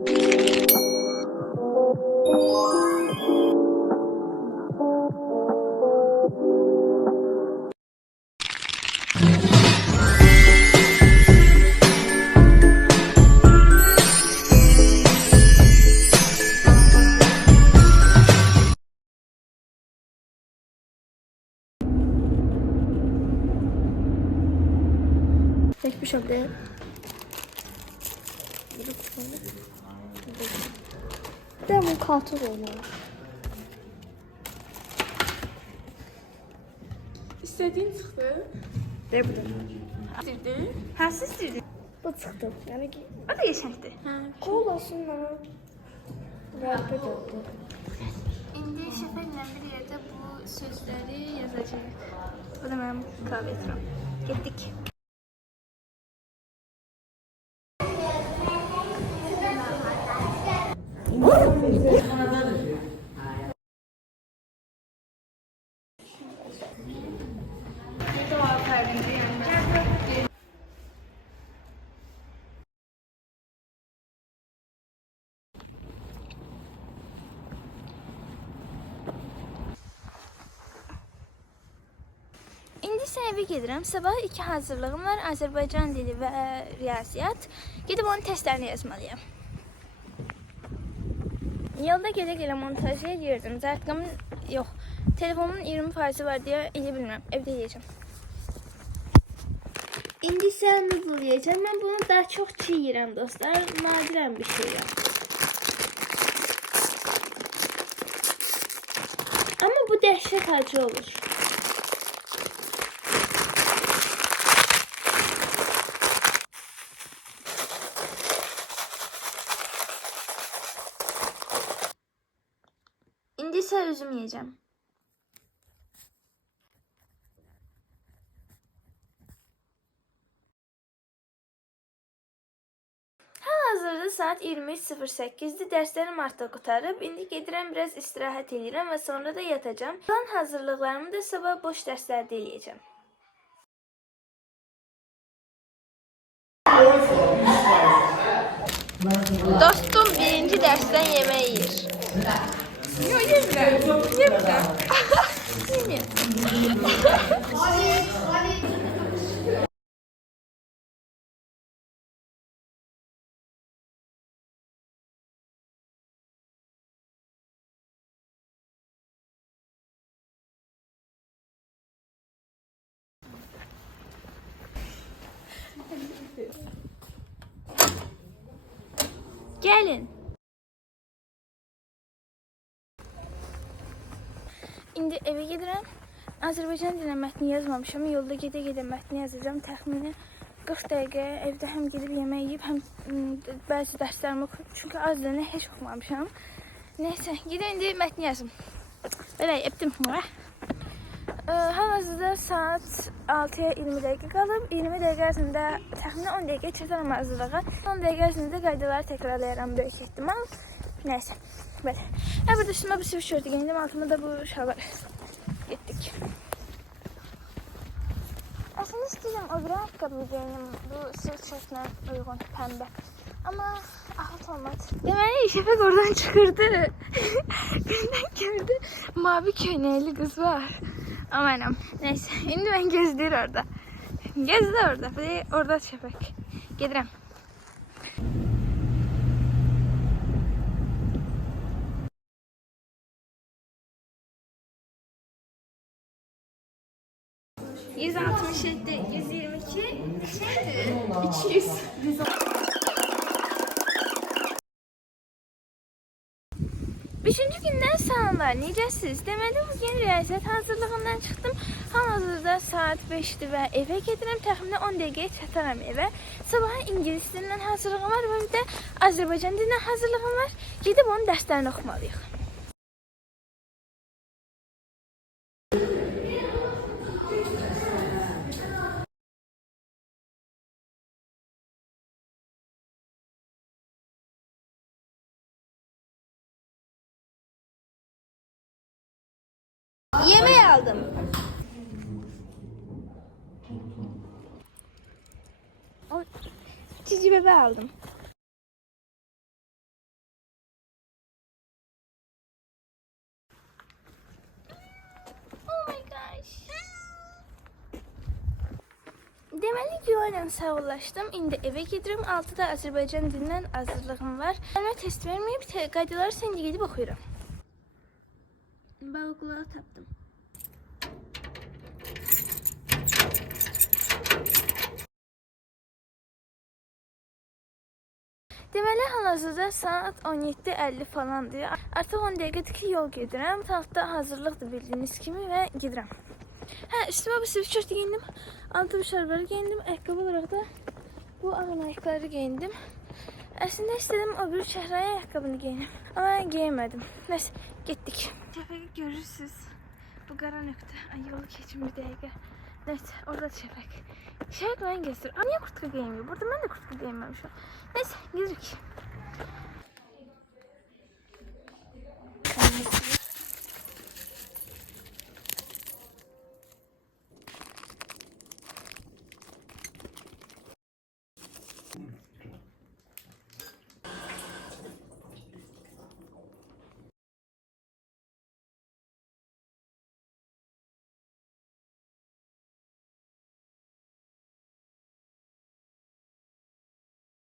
Tek bir şöyle. Ben bu kartı oynuyorum. İstediğin çıktı. Ne bileyim. İstirdin. Hansı istəyirdin? Bu çıktı. Yani ki O da geçəkdir. kolasın lan. Muhabbet oldu. İndi şəfəklə bir yerdə bu sözləri yazacaq. Bu da mənim klaviaturam. Getdik. İndi isə evə gedirəm. Sabah 2 hazırlığım var. Azərbaycan dili və riyaziyyat. Gedib onun testlərini yazmalıyam. Yolda gedə elə montaj edirdim. Zərtqamın yox. Telefonumun 20% var deyə edə bilmirəm. Evdə yeyəcəm. İndi isə noodle yeyəcəm. Mən bunu daha çox çiğ yeyirəm dostlar. Nadirən bir şeyəm. Amma bu dəhşət acı olur. İndi isə üzüm yeyəcəm. Hal-hazırda saat 23:08-dir. Dərslərim artıq qutarıb. İndi gedirəm, biraz istirahət edirəm və sonra da yatacağam. Plan hazırlıqlarımı da sabah boş dərslərdə eləyəcəm. Dostum birinci dərsdən yemək yeyir. Yok yemle. Yemle. Gəlin. İndi evə gedirəm. Azərbaycan dilində mətni yazmamışam. Yolda gedə-gedə mətni yazacağam. Təxmini 40 dəqiqə evdə həm gedib yemək yeyib, həm bəzi dərslərimi oxuyub. Çünki az da nə heç oxumamışam. Nəysə, gedə indi mətni yazım. Belə, etdim. Hal-hazırda saat 6-ya 20 dəqiqə qalıb. 20 dəqiqə ərzində təxminən 10 dəqiqə çataram hazırlığa. 10 dəqiqə ərzində qaydaları təkrarlayaram böyük ehtimal. Nəysə, belə. Burada üstümə bu sweatshirt geyindim, altıma da bu şalvar. Getdik. Əslində istəyirəm o bir ayaqqabı geyinim, bu sweatshirtlə uyğun, pəmbə. Amma ahıt olmadı. Deməli, Şəfək oradan çıxırdı. Birdən gördü, mavi köynəkli qız var. Amanım. Neyse. Şimdi ben gezdir orada. Gezdi orada. Orada Şəfək. Gedirəm. ...167, 122, 200. Üçüncü gündən salamlar, necəsiz? Deməli, bu yeni riyaziyyat hazırlığından çıxdım. Hal-hazırda saat 5-dir və evə gedirəm. Təxminən 10 dəqiqəyə çataram evə. Sabah ingilis dilindən hazırlığım var və bir də Azərbaycan dilindən hazırlığım var. Gedib onun dərslərini oxumalıyıq. Yemeği aldım. Cici bebe aldım. Deməli, gülayla sağollaşdım. İndi evə gedirəm. 6-da Azərbaycan dilindən hazırlığım var. Mən test verməyib, qaydaları sən gedib oxuyuram. Balıqları tapdım. Deməli, hal-hazırda saat 17:50 falandır. Artıq 10 dəqiqədir ki, yol gedirəm. Saatda hazırlıqdır bildiyiniz kimi və gedirəm. Hə, üstümə bu sweatshirt giyindim. Altı bu şalvarı giyindim. Ayaqqabı olaraq da bu ağ ayaqları giyindim. Əslində istədim o bir şəhraya ayaqqabını giyinim. Amma giyinmədim. Nəsə, getdik. Şəfəqi görürsünüz. Bu qara nöqtə. Ay, yolu keçin bir dəqiqə. Nəsə, orada şəfəq. Şəfəq məni gəzdir. Niyə kurtka giyinmir? Burada mən də kurtka giyinməmişəm. Neyse, gidirik.